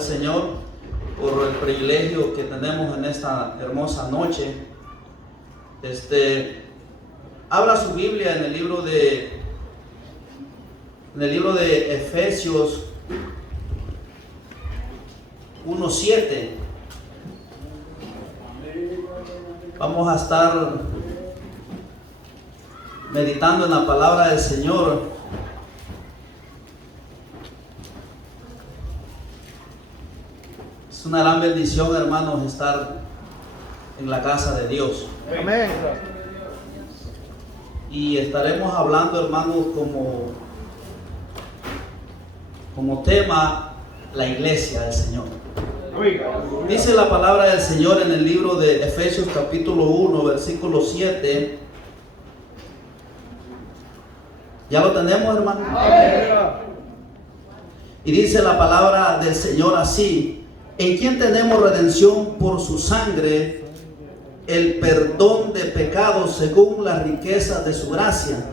al Señor por el privilegio que tenemos en esta hermosa noche. Abra su Biblia en el libro de Efesios 1:7. Vamos a estar meditando en la palabra del Señor. Es una gran bendición, hermanos, estar en la casa de Dios. Amén. Y estaremos hablando, hermanos, como tema la iglesia del Señor. Dice la palabra del Señor en el libro de Efesios capítulo 1, versículo 7. ¿Ya lo tenemos, hermano? Y dice la palabra del Señor así: en quien tenemos redención por su sangre, el perdón de pecados según las riquezas de su gracia.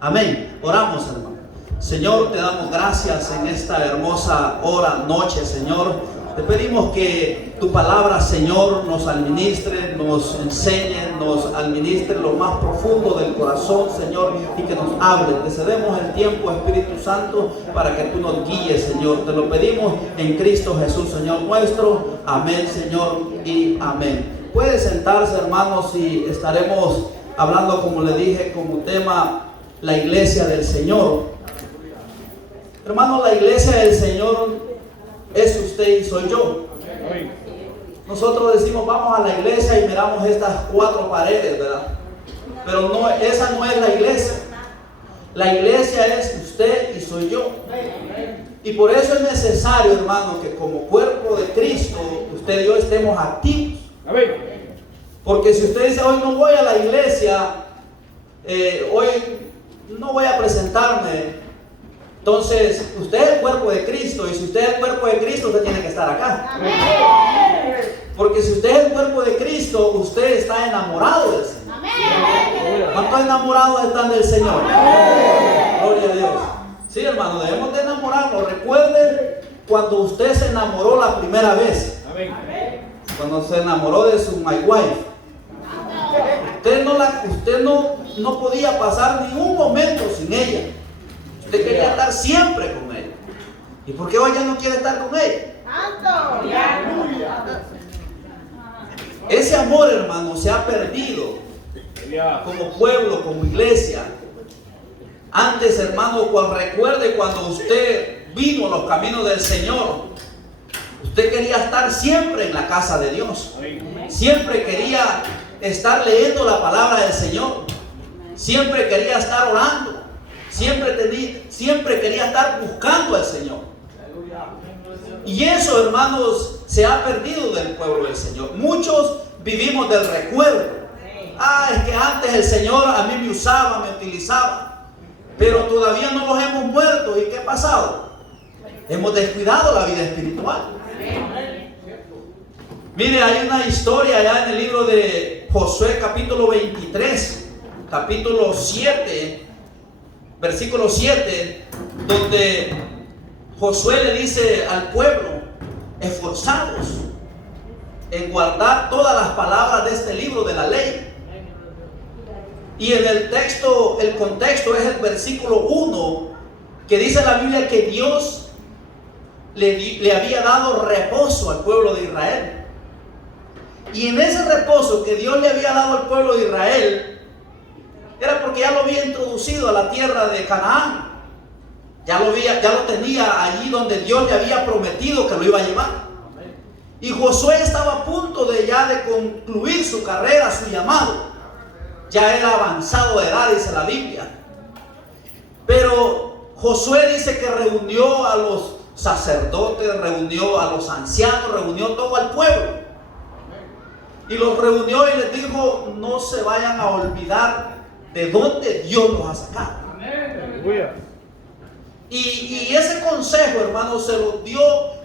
Amén. Oramos, hermano. Señor, te damos gracias en esta hermosa hora, noche, Señor. Te pedimos que tu palabra, Señor, nos administre, nos enseñe, nos administre lo más profundo del corazón, Señor, y que nos hable. Te cedemos el tiempo, Espíritu Santo, para que tú nos guíes, Señor. Te lo pedimos en Cristo Jesús, Señor nuestro. Amén, Señor, y amén. Puede sentarse, hermanos, y estaremos hablando, como le dije, como tema la iglesia del Señor. Hermanos, la iglesia del Señor es usted y soy yo. Nosotros decimos vamos a la iglesia y miramos estas cuatro paredes, ¿verdad? Pero no, esa no es la iglesia. La iglesia es usted y soy yo. Y por eso es necesario, hermano, que como cuerpo de Cristo, usted y yo estemos activos. Porque si usted dice hoy no voy a la iglesia, hoy no voy a presentarme, entonces usted es el cuerpo de Cristo, y si usted es el cuerpo de Cristo, usted tiene que estar acá. Amén. Porque si usted es el cuerpo de Cristo, usted está enamorado del Señor. Amén. ¿Cuántos enamorados están del Señor? Amén. Gloria a Dios. Sí, hermano, debemos de enamorarnos. Recuerde cuando usted se enamoró la primera vez. Amén. Cuando se enamoró de su my wife. Usted no podía pasar ni un momento sin ella. Usted quería estar siempre con ella. ¿Y por qué hoy ya no quiere estar con ella? Ese amor, hermano, se ha perdido como pueblo, como iglesia. Antes, hermano, recuerde cuando usted vino a los caminos del Señor, usted quería estar siempre en la casa de Dios. Siempre quería estar leyendo la palabra del Señor. Siempre quería estar orando. Siempre quería estar buscando al Señor. Y eso, hermanos, se ha perdido del pueblo del Señor. Muchos vivimos del recuerdo. Es que antes el Señor a mí me usaba, me utilizaba. Pero todavía no los hemos muerto. ¿Y qué ha pasado? Hemos descuidado la vida espiritual. Mire, hay una historia allá en el libro de Josué capítulo 23, capítulo 7, versículo 7, donde Josué le dice al pueblo: esforzados en guardar todas las palabras de este libro de la ley. Y en el texto, el contexto es el versículo 1, que dice la Biblia que Dios le había dado reposo al pueblo de Israel. Y en ese reposo que Dios le había dado al pueblo de Israel, era porque ya lo había introducido a la tierra de Canaán. Ya lo tenía allí donde Dios le había prometido que lo iba a llevar. Y Josué estaba a punto de concluir su carrera, su llamado. Ya era avanzado de edad, dice la Biblia. Pero Josué dice que reunió a los sacerdotes, reunió a los ancianos, reunió todo al pueblo. Y los reunió y les dijo: no se vayan a olvidar de dónde Dios los ha sacado. Y ese consejo, hermano, se lo dio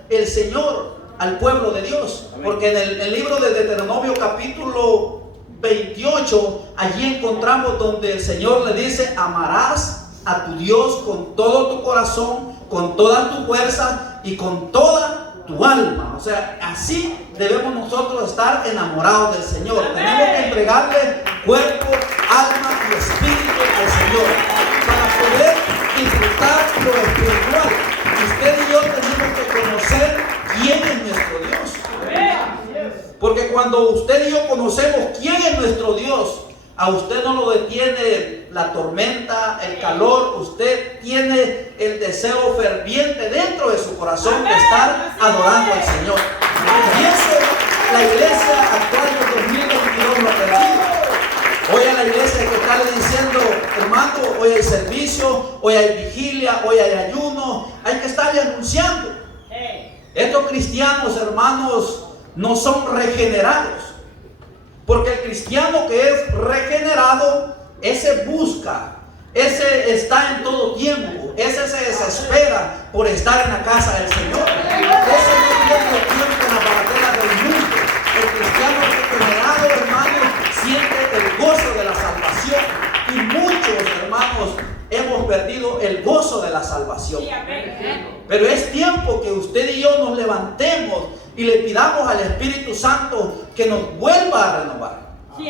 el Señor al pueblo de Dios. Porque en el libro de Deuteronomio capítulo 28, allí encontramos donde el Señor le dice: amarás a tu Dios con todo tu corazón, con toda tu fuerza y con toda tu alma. O sea, así debemos nosotros estar enamorados del Señor. Tenemos que entregarle cuerpo, alma y espíritu al Señor para poder disfrutar lo espiritual. Usted y yo tenemos que conocer quién es nuestro Dios. Porque cuando usted y yo conocemos quién es nuestro Dios, a usted no lo detiene la tormenta, el calor. Usted tiene el deseo ferviente dentro de su corazón de estar adorando al Señor. Y eso la iglesia actual del 2022 lo permite. Hoy a la iglesia que está le diciendo, hermano, hoy hay servicio, hoy hay vigilia, hoy hay ayuno. Hay que estarle anunciando. Estos cristianos, hermanos, no son regenerados. Porque el cristiano que es regenerado, ese busca, ese está en todo tiempo, ese se desespera por estar en la casa del Señor. Ese no tiene tiempo en la bagatela del mundo. El cristiano regenerado, hermanos, siente el gozo de la salvación. Y muchos, hermanos, hemos perdido el gozo de la salvación. Pero es tiempo que usted y yo nos levantemos y le pidamos al Espíritu Santo que nos vuelva a renovar. Sí,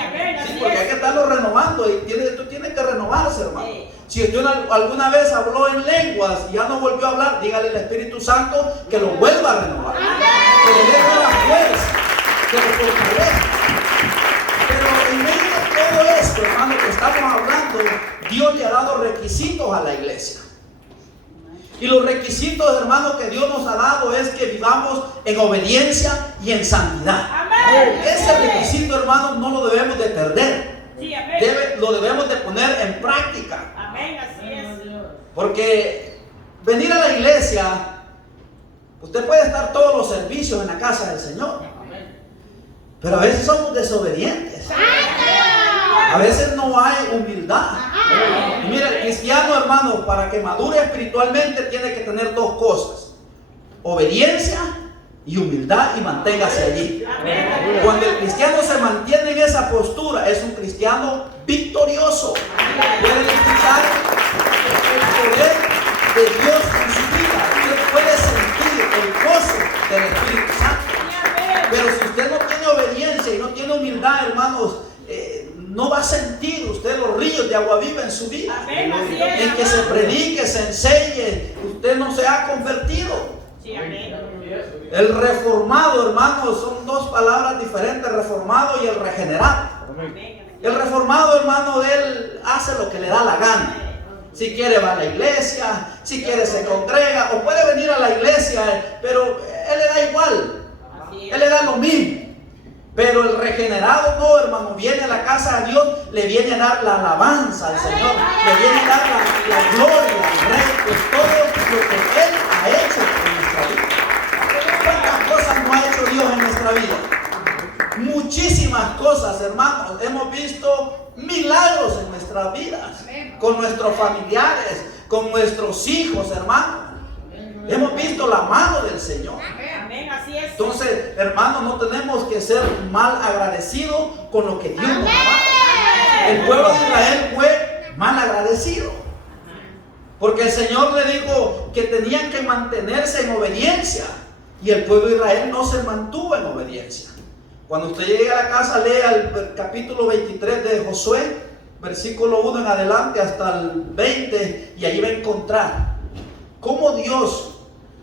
porque hay que estarlo renovando y esto tiene que renovarse, hermano. Si usted alguna vez habló en lenguas y ya no volvió a hablar, dígale al Espíritu Santo que lo vuelva a renovar, que le dé la fuerza, que lo fortalezca. Pero en medio de todo esto, hermano, que estamos hablando, Dios le ha dado requisitos a la iglesia. Y los requisitos, hermanos, que Dios nos ha dado es que vivamos en obediencia y en santidad. Amén. Ese requisito, hermanos, no lo debemos de perder. Sí, lo debemos de poner en práctica. Amén, así es. Porque venir a la iglesia, usted puede estar todos los servicios en la casa del Señor. Pero a veces somos desobedientes. A veces no hay humildad. Y mira, el cristiano, hermano, para que madure espiritualmente tiene que tener dos cosas: obediencia y humildad, y manténgase allí. Cuando el cristiano se mantiene en esa postura, es un cristiano victorioso. Puede escuchar el poder de Dios en su vida. Usted puede sentir el gozo del Espíritu Santo. Pero si usted no tiene obediencia y no tiene humildad, hermanos, no va a sentir usted los ríos de agua viva en su vida. Amén, en que se predique, se enseñe, usted no se ha convertido. Sí, amén. El reformado, hermanos, son dos palabras diferentes: reformado y el regenerado. Amén. El reformado, hermano, él hace lo que le da la gana. Si quiere va a la iglesia, si quiere se congrega, o puede venir a la iglesia, pero él le da igual, él le da lo mismo. Pero el regenerado no, hermano, viene a la casa de Dios, le viene a dar la alabanza al Señor, le viene a dar la gloria al Rey, pues todo lo que Él ha hecho en nuestra vida. ¿Cuántas cosas no ha hecho Dios en nuestra vida? Muchísimas cosas, hermanos. Hemos visto milagros en nuestras vidas, con nuestros familiares, con nuestros hijos, hermanos. Hemos visto la mano del Señor. Así es. Entonces, hermanos, no tenemos que ser mal agradecidos con lo que Dios nos ha dado. El pueblo de Israel fue mal agradecido, porque el Señor le dijo que tenían que mantenerse en obediencia, y el pueblo de Israel no se mantuvo en obediencia. Cuando usted llegue a la casa, lea el capítulo 23 de Josué, versículo 1 en adelante hasta el 20, y allí va a encontrar cómo Dios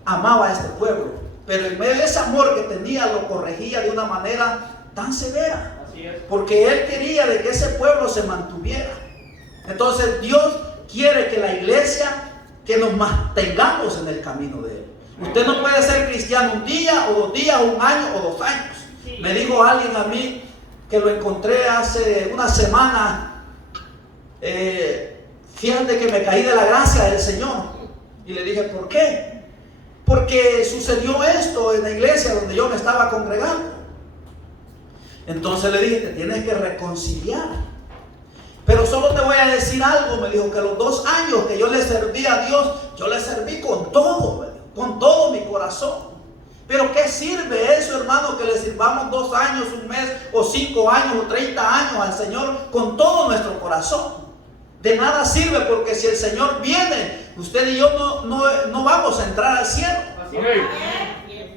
amaba a este pueblo. Pero en medio de ese amor que tenía, lo corregía de una manera tan severa, porque Él quería de que ese pueblo se mantuviera. Entonces Dios quiere que la iglesia, que nos mantengamos en el camino de Él. Usted no puede ser cristiano un día, o 2 días, o 1 año, o 2 años. Me dijo alguien a mí, que lo encontré hace una semana, fíjate que me caí de la gracia del Señor. Y le dije, ¿por qué? Porque sucedió esto en la iglesia donde yo me estaba congregando. Entonces le dije, te tienes que reconciliar. Pero solo te voy a decir algo, me dijo, que los 2 años que yo le serví a Dios, yo le serví con todo mi corazón. Pero ¿qué sirve eso, hermano, que le sirvamos 2 años, 1 mes, o 5 años, o 30 años al Señor con todo nuestro corazón? De nada sirve, porque si el Señor viene, usted y yo no vamos a entrar al cielo.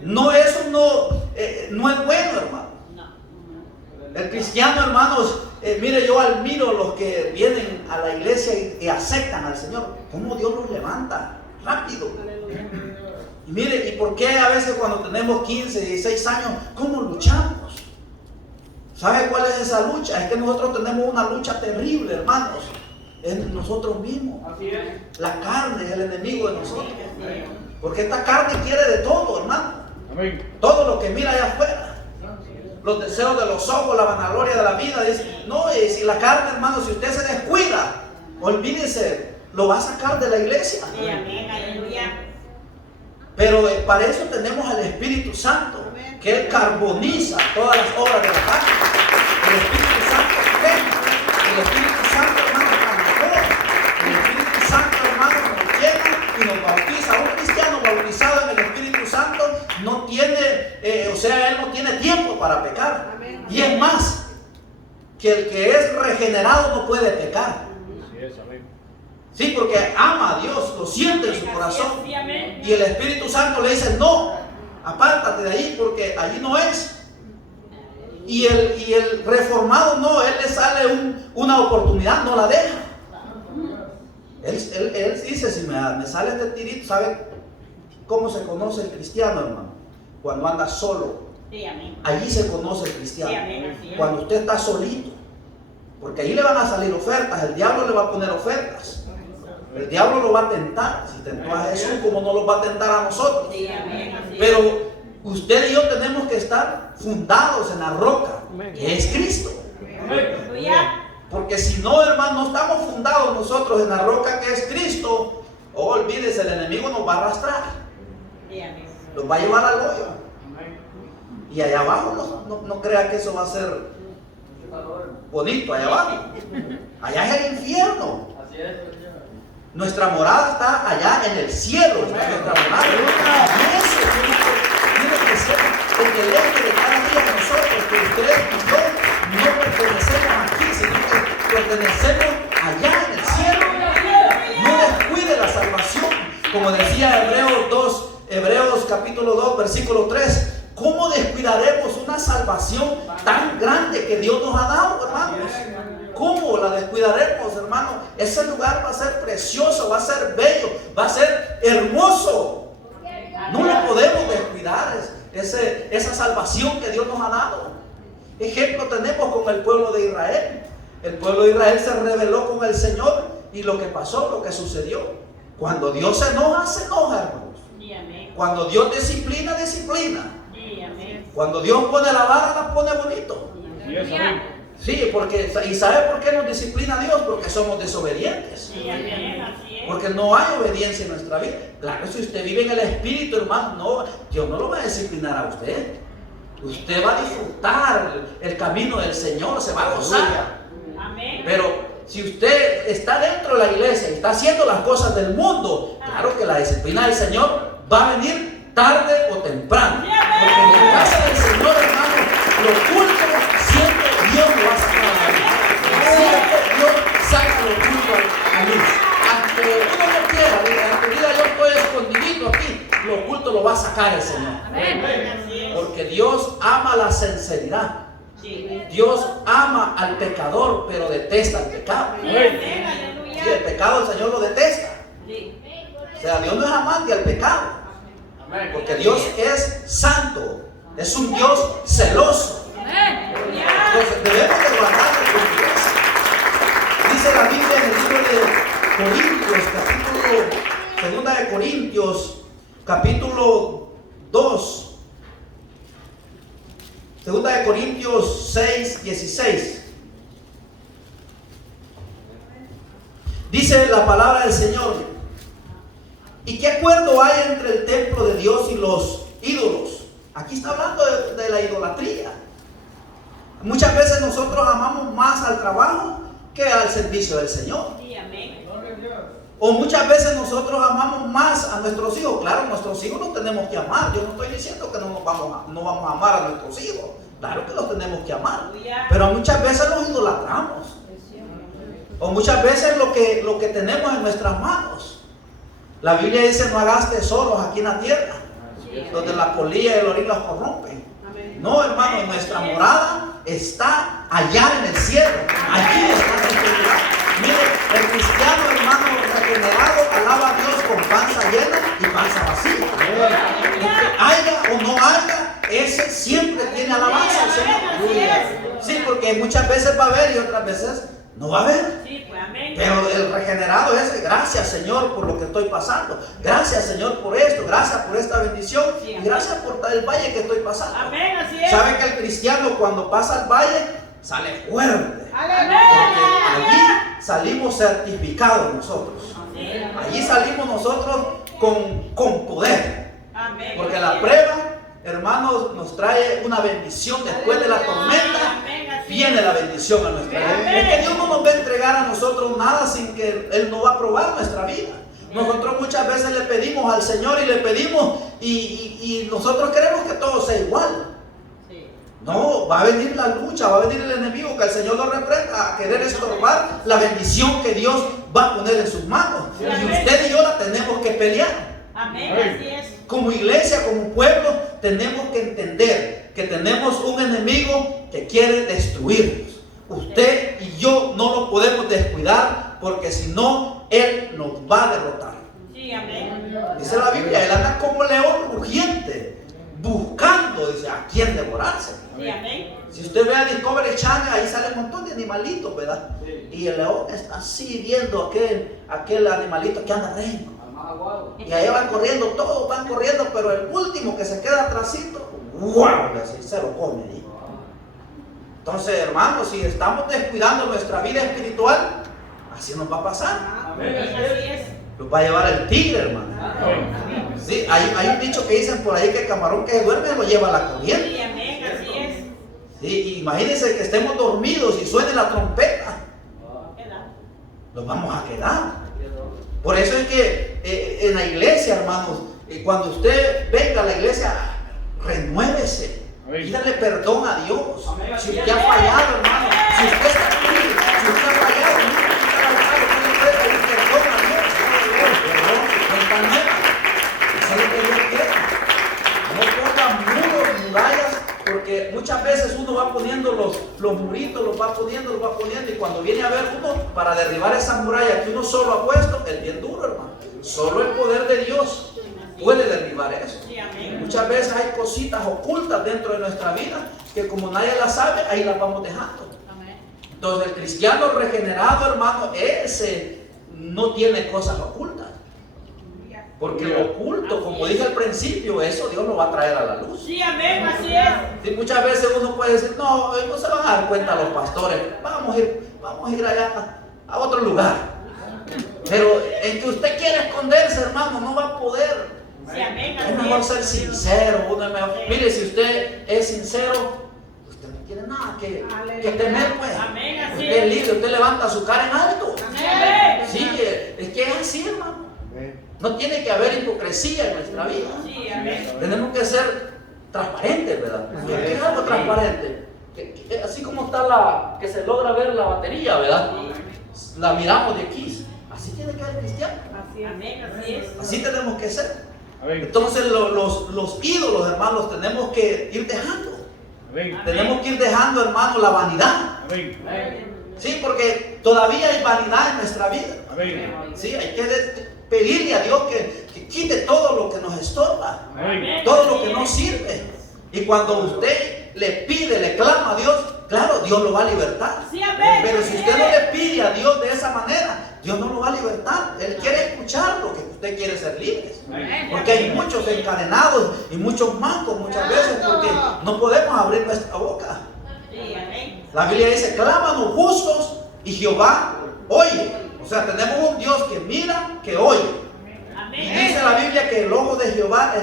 No, eso no es bueno, hermano. El cristiano, hermanos, mire, yo admiro a los que vienen a la iglesia y aceptan al Señor. Cómo Dios los levanta rápido. Y mire, ¿y por qué a veces cuando tenemos 15, 16 años, cómo luchamos? ¿Sabe cuál es esa lucha? Es que nosotros tenemos una lucha terrible, hermanos. Es nosotros mismos. Así es. La carne es el enemigo de nosotros. Porque esta carne quiere de todo, hermano. Amén. Todo lo que mira allá afuera. Los deseos de los ojos, la vanagloria de la vida. Dice, no, si la carne, hermano, si usted se descuida, olvídese, lo va a sacar de la iglesia. Sí, amén, aleluya. Pero para eso tenemos al Espíritu Santo, que Él carboniza todas las obras de la carne. El Espíritu Santo quema. El Espíritu Santo, hermano, transforma. El Espíritu Santo, hermano, nos llena y nos bautiza. Un cristiano bautizado en el Espíritu Santo no tiene, él no tiene tiempo para pecar. Y es más, que el que es regenerado no puede pecar. Así es, amén. Sí, porque ama a Dios, lo siente en su corazón. Y el Espíritu Santo le dice, no, apártate de ahí porque allí no es. Y el reformado no, él le sale una oportunidad, no la deja. Él dice, si me sale este tirito, ¿sabe cómo se conoce el cristiano, hermano? Cuando anda solo. Sí, amén. Allí se conoce el cristiano. Sí, amén, así es. Cuando usted está solito. Porque ahí le van a salir ofertas, el diablo le va a poner ofertas. El diablo lo va a tentar. Si tentó a Jesús, ¿cómo no lo va a tentar a nosotros? Sí, amén, así es. Pero usted y yo tenemos que estar fundados en la roca, que es Cristo. Aleluya. Porque si no, hermano, no estamos fundados nosotros en la roca que es Cristo, olvídese, el enemigo nos va a arrastrar. Sí, amén. Los va a llevar al hoyo. Y allá abajo no crea que eso va a ser bonito, allá abajo. Allá es el infierno. Así es. Nuestra morada está allá en el cielo. Está nuestra morada. Y eso tiene que ser el eje de cada día de nosotros, que usted y yo no pertenecemos aquí, sino que pertenecemos allá en el cielo. No descuide la salvación. Como decía Hebreos capítulo 2, versículo 3. ¿Cómo descuidaremos una salvación tan grande que Dios nos ha dado, hermanos? ¿Cómo la descuidaremos, hermano? Ese lugar va a ser precioso, va a ser bello, va a ser hermoso. No lo podemos descuidar, esa salvación que Dios nos ha dado. Ejemplo tenemos con el pueblo de Israel. El pueblo de Israel se rebeló con el Señor y lo que pasó, lo que sucedió. Cuando Dios se enoja, hermanos. Sí, amén. Cuando Dios disciplina, disciplina. Sí, amén. Cuando Dios pone la vara, la pone bonito. Así es, amén. Sí, ¿y sabe por qué nos disciplina Dios? Porque somos desobedientes. Sí, amén, así es. Porque no hay obediencia en nuestra vida. Claro, si usted vive en el Espíritu, hermano, no, Dios no lo va a disciplinar a usted. Usted va a disfrutar el camino del Señor, se va a gozar. Amén. Pero si usted está dentro de la iglesia y está haciendo las cosas del mundo, claro que la disciplina del Señor va a venir tarde o temprano. Porque en la casa del Señor, hermano, lo oculto siempre Dios lo va a sacar a la luz. Siempre Dios saca lo oculto a la luz. Aunque uno no quiera, aunque diga yo estoy escondidito aquí, lo oculto lo va a sacar el Señor. Amén. Porque Dios ama la sinceridad. Sí. Dios ama al pecador, pero detesta al pecado. Sí, amén, aleluya. Y el pecado el Señor lo detesta. Sí. O sea, Dios no es amante al pecado. Porque Dios es santo. Es un Dios celoso. Entonces debemos de guardar la confianza. Dice la Biblia en el libro de Corintios, segunda de Corintios, capítulo 2. Segunda de Corintios 6, 16. Dice la palabra del Señor: ¿y qué acuerdo hay entre el templo de Dios y los ídolos? Aquí está hablando de la idolatría. Muchas veces nosotros amamos más al trabajo que al servicio del Señor. Sí, amén. O muchas veces nosotros amamos más a nuestros hijos. Claro, nuestros hijos los tenemos que amar. Yo no estoy diciendo que no vamos a amar a nuestros hijos. Claro que los tenemos que amar. Pero muchas veces los idolatramos. O muchas veces lo que tenemos en nuestras manos. La Biblia dice: no hagas tesoros aquí en la tierra. donde la polilla y el orín los corrompen. No, hermano, nuestra morada está allá en el cielo. Allí está nuestra morada. Mire, el cristiano, hermano, regenerado, alaba a Dios con panza llena y panza vacía. Porque haya o no haya, ese siempre tiene alabanza al Señor. Sí, porque muchas veces va a haber y otras veces no va a haber. Pero el regenerado es: gracias, Señor, por lo que estoy pasando. Gracias, Señor, por esto. Gracias por esta bendición. Y gracias por el valle que estoy pasando. ¿Sabe que el cristiano cuando pasa el valle sale fuerte? Porque allí salimos certificados nosotros. Allí salimos nosotros con poder. Porque la prueba, hermanos, nos trae una bendición. Después de la tormenta viene la bendición a nuestra vida. Es que Dios no nos va a entregar a nosotros nada sin que Él no va a probar nuestra vida. Nosotros muchas veces le pedimos al Señor y le pedimos y nosotros queremos que todo sea igual. No, va a venir la lucha, va a venir el enemigo, que el Señor lo reprenda a querer estorbar la bendición que Dios va a poner en sus manos. Y usted y yo la tenemos que pelear. Así es. Como iglesia, como pueblo, tenemos que entender que tenemos un enemigo que quiere destruirnos. Usted y yo no lo podemos descuidar, porque si no, él nos va a derrotar. Dice la Biblia, él anda como león rugiente, buscando, dice, a quién devorarse. Si usted ve a Discovery Channel, ahí sale un montón de animalitos, ¿verdad? Y el león está así viendo aquel animalito que anda reino. Y ahí van corriendo, todos van corriendo, pero el último que se queda atrásito, ¡wow! Se lo come. Entonces, hermanos, si estamos descuidando nuestra vida espiritual, así nos va a pasar. Nos va a llevar el tigre, hermano. Sí, hay un dicho que dicen por ahí que el camarón que se duerme lo lleva a la corriente. Sí, imagínense que estemos dormidos y suene la trompeta. Nos vamos a quedar. Por eso es que en la iglesia, hermanos, cuando usted venga a la iglesia, renuévese, pídale perdón a Dios. Si usted ha fallado, hermano, si usted está aquí, si usted ha fallado, pídale perdón a Dios. Perdón, está nueva. Eso es lo que Dios quiere. No ponga muros, murallas, porque muchas veces uno va poniendo los muritos, los va poniendo, y cuando viene a ver uno, para derribar esa muralla que uno solo ha puesto, es bien duro, hermano. Solo el poder de Dios puede derribar eso. Muchas veces hay cositas ocultas dentro de nuestra vida que como nadie las sabe, ahí las vamos dejando. Entonces el cristiano regenerado, hermano, ese no tiene cosas ocultas. Porque lo oculto, como dije al principio, eso Dios lo va a traer a la luz. Así es. Sí, muchas veces uno puede decir, no se van a dar cuenta los pastores, vamos a ir allá a otro lugar. Pero en que usted quiere esconderse, hermano, no va a poder. Es mejor ser sincero. Mire, si usted es sincero, usted no tiene nada que temer, pues. Usted es libre, usted levanta su cara en alto. Sí, es que es así, hermano. No tiene que haber hipocresía en nuestra vida. Tenemos que ser transparentes, ¿verdad? ¿Qué es algo transparente? Así como está que se logra ver la batería, ¿verdad? La miramos de aquí. Así tiene que ser cristiano. Así tenemos que ser. Entonces los ídolos, hermanos, tenemos que ir dejando. Tenemos que ir dejando, hermano, la vanidad. Sí, porque todavía hay vanidad en nuestra vida. Sí, hay que pedirle a Dios que quite todo lo que nos estorba, todo lo que no sirve. Y cuando usted le pide, le clama a Dios, claro, Dios lo va a libertar. Pero si usted no le pide a Dios de esa manera, Dios no lo va a libertar. Él quiere escuchar lo que usted quiere ser libre. Porque hay muchos encadenados y muchos mancos muchas veces porque no podemos abrir nuestra boca. La Biblia dice, clámanos justos y Jehová oye. O sea, tenemos un Dios que mira, que oye. Y dice la Biblia que el ojo de Jehová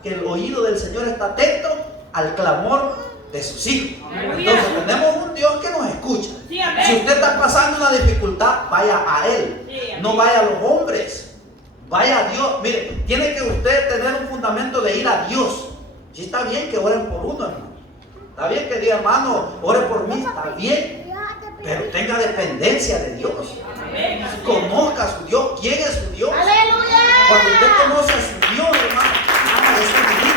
que el oído del Señor está atento al clamor de sus hijos. Entonces tenemos un Dios que nos escucha. Si usted está pasando una dificultad, vaya a Él. No vaya a los hombres. Vaya a Dios. Mire, tiene que usted tener un fundamento de ir a Dios. Si está bien que oren por uno, hermano. Está bien que diga, hermano, ore por mí. Está bien. Pero tenga dependencia de Dios. Conozca a su Dios. ¿Quién es su Dios? Cuando usted conoce a su Dios, hermano, haga de su vida.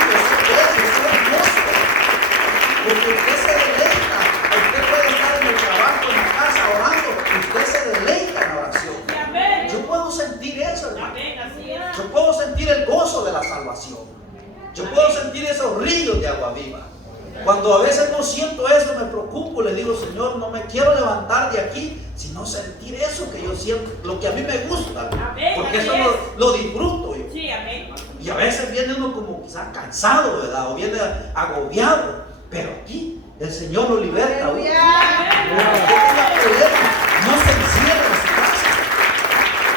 esos ríos de agua viva. Cuando a veces no siento eso, me preocupo, le digo, Señor, no me quiero levantar de aquí, sino sentir eso que yo siento, lo que a mí me gusta, porque eso lo disfruto yo. Sí, amén. Y a veces viene uno como quizás cansado, ¿verdad? O viene agobiado, pero aquí el Señor lo liberta. Usted tenga problema, no se encierra en su casa,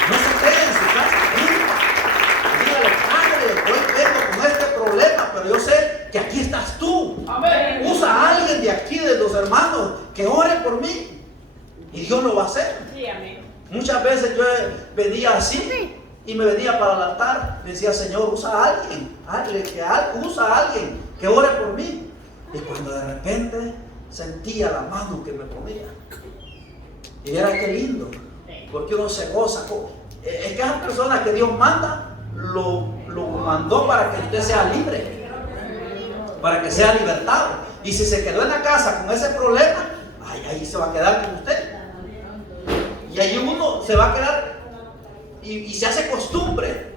no se quede en su casa. Dígale, Padre, hoy vengo con este problema, pero yo sé que aquí estás tú. Amén. Usa a alguien de aquí, de los hermanos, que ore por mí. Y Dios lo va a hacer. Sí, amén. Muchas veces yo venía así y me venía para el altar. Me decía, Señor, usa a alguien, usa a alguien que ore por mí. Y cuando de repente sentía la mano que me ponía. Y era que lindo, porque uno se goza. Es que esas personas que Dios manda, lo mandó para que usted sea libre, para que sea libertado. Y si se quedó en la casa con ese problema, ahí se va a quedar con usted. Y ahí uno se va a quedar y se hace costumbre.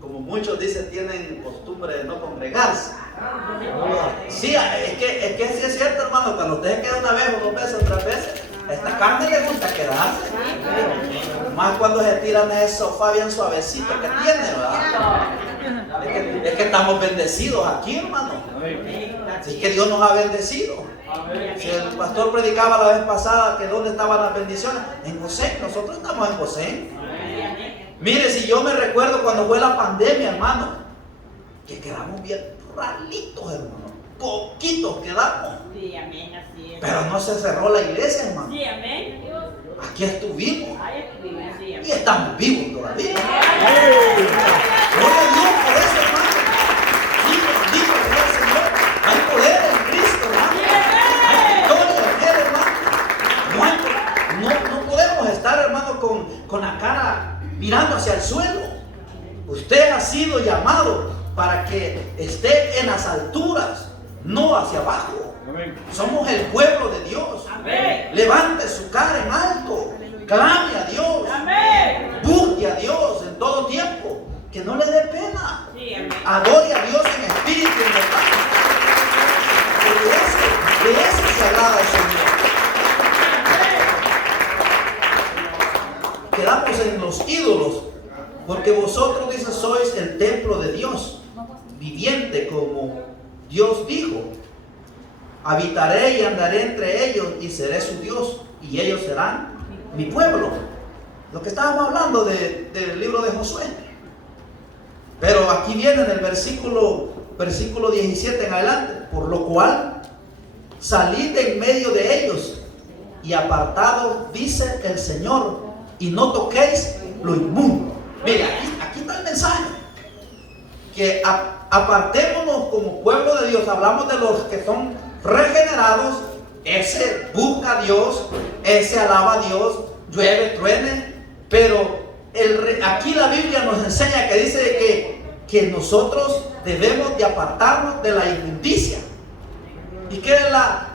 Como muchos dicen, tienen costumbre de no congregarse. Sí, es que sí es cierto, hermano. Cuando usted se queda una vez o dos veces o tres veces, a esta carne le gusta quedarse. Más cuando se tiran en ese sofá bien suavecito que tiene, ¿verdad? Es que estamos bendecidos aquí, hermano. Es que Dios nos ha bendecido. Si el pastor predicaba la vez pasada que dónde estaban las bendiciones, en Gosén. Nosotros estamos en Gosén. Mire, si yo me recuerdo cuando fue la pandemia, hermano, que quedamos bien ralitos, hermano. Poquitos quedamos. Sí, amén, así es. Pero no se cerró la iglesia, hermano. Sí, amén. Aquí estuvimos. Ahí estuvimos, sí, amén. Y estamos vivos todavía. Gloria a Dios por eso, hermano. Digo, sea el Señor. Hay poder en Cristo, hermano. Hay victoria en Él, hermano. No podemos estar, hermano, con la cara mirando hacia el suelo. Usted ha sido llamado para que esté en las alturas, no hacia abajo. Amén. Somos el pueblo de Dios. Amén. Levante su cara en alto. Clame a Dios. Amén. Busque a Dios en todo tiempo. Que no le dé pena. Sí, amén. Adore a Dios en espíritu y en verdad. De eso se agrada el Señor. Quedamos en los ídolos. Porque vosotros, dice, sois el templo de Dios, viviente como Dios dijo. Habitaré y andaré entre ellos y seré su Dios y ellos serán mi pueblo. Lo que estábamos hablando del libro de Josué. Pero aquí viene en el versículo 17 en adelante. Por lo cual, salid de en medio de ellos y apartados, dice el Señor, y no toquéis lo inmundo. Mira, aquí está el mensaje. Que apartémonos como pueblo de Dios. Hablamos de los que son regenerados. Ese busca a Dios, ese alaba a Dios, llueve, truene. Pero aquí la Biblia nos enseña que dice que nosotros debemos de apartarnos de la inmundicia. ¿Y qué es